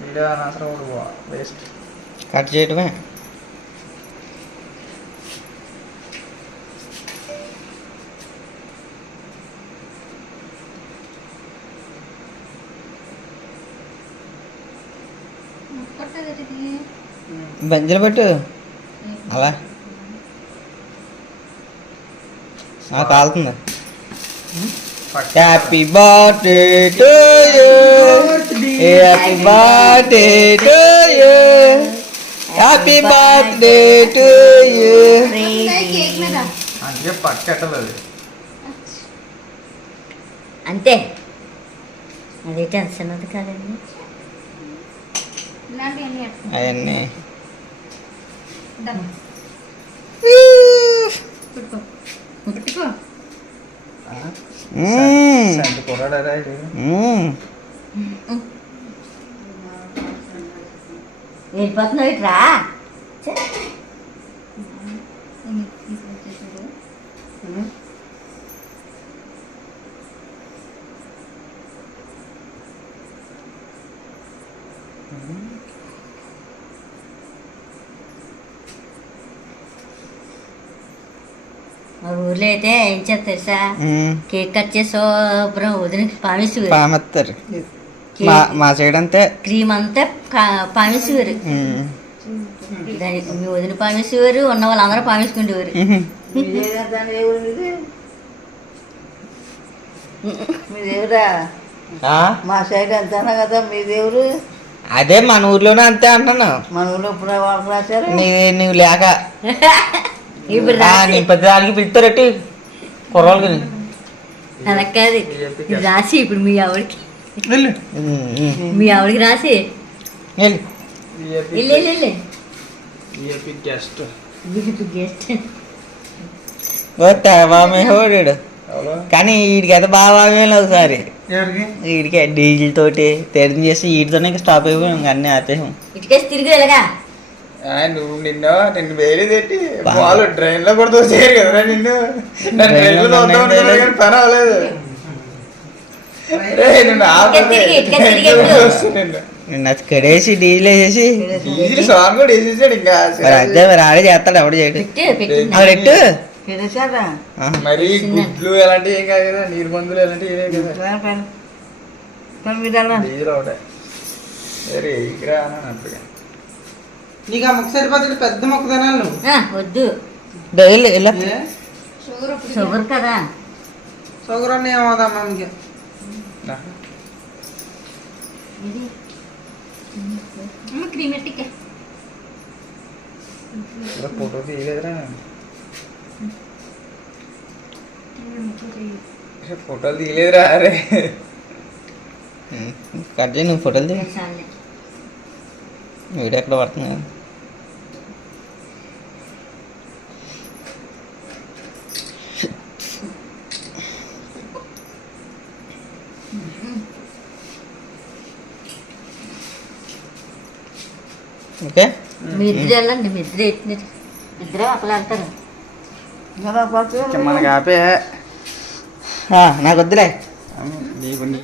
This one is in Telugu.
వీడియో అనవసరం వేస్ట్. కట్ చేయటమే. బంజలు పెట్టు అలా కాలుతుంది. Happy birthday to you, happy birthday to you, happy birthday to you. అంటే పట్టలేదు అంతే, అది టెన్షన్ అది కదండి. అవన్నీ వెళ్ళిపోతున్నావు ఇట్రా. మా ఊర్లో అయితే ఏం చేస్తారు తెలుసా, కేక్ కట్ చేసి శుభ్రం వదిలికి పామేస్తారు. మా సైడ్ అంతే, క్రీమ్ అంతా పామేసేవారు. దానికి మీ వదిన పామేసేవారు, ఉన్న వాళ్ళందరూ పామేసుకునేవారు. మీ దేవురా మా సైడ్ అంతేనా కదా మీ దేవుడు? అదే మన ఊర్లోనే అంతే అంటాను. మన ఊళ్ళో ఇప్పుడు వాళ్ళు రాశారు. నువ్వు లేక నీ పెద్ద దానికి పిలుస్తారట్టి కుర్రోళ్ళకి. అలా కాదు, ఇది రాసి ఇప్పుడు మీ ఆవిడకి రాసి గెస్ట్ వాడు. కానీ వీడికి అయితే బాగా ఒకసారి వీడికి డీజిల్ తోటి తెరని చేసి వీటితోనే స్టాప్ అయిపోయాం. అన్నీ ఆపేసాం. ఇటుకేసి తిరిగి వెళ్ళగా నువ్వు నిన్ను వేరే తెట్టి వాళ్ళు ట్రైన్ లో కూడా తోసేయరు కదరా నిన్ను. ట్రైన్ లో పని అవ్వలేదు. నిన్న కడేసి డీజిల్ వేసేసి డీజిల్ సాంగ్ కూడా వేసేసాడు. ఇంకా అదే మరి ఆడే చేస్తాడు, ఎవడు చేయడు. రెట్టు మరి గుడ్లు ఎలాంటివి ఏం కాదు కదా, నీరు మందులు ఎలాంటివి ఏమే కదా. డీజిల్ ఒకటే సరే ఇక్కడ అన్నట్టుగా. నీకు ఆ మొక్క సరిపోతుంది, పెద్ద మొక్క తినాలి నువ్వు. వద్దు, డైలీ షుగర్ కదా. షుగర్ అన్నీ ఏమవుతామ్మా మీకు? ఫోటో తీయలేదురా, ఫోటోలు తీయలేదురా. అరే కట్ చేయి, నువ్వు ఫోటోలు తీ. వీడియో ఎక్కడ పడుతుంది? ఓకే, మీ ఇద్దరు వెళ్ళండి, మీ ఇద్దరే ఒకళ్ళు వెళ్తారు. మనకి ఆపే నాకు వద్దులే. నీకు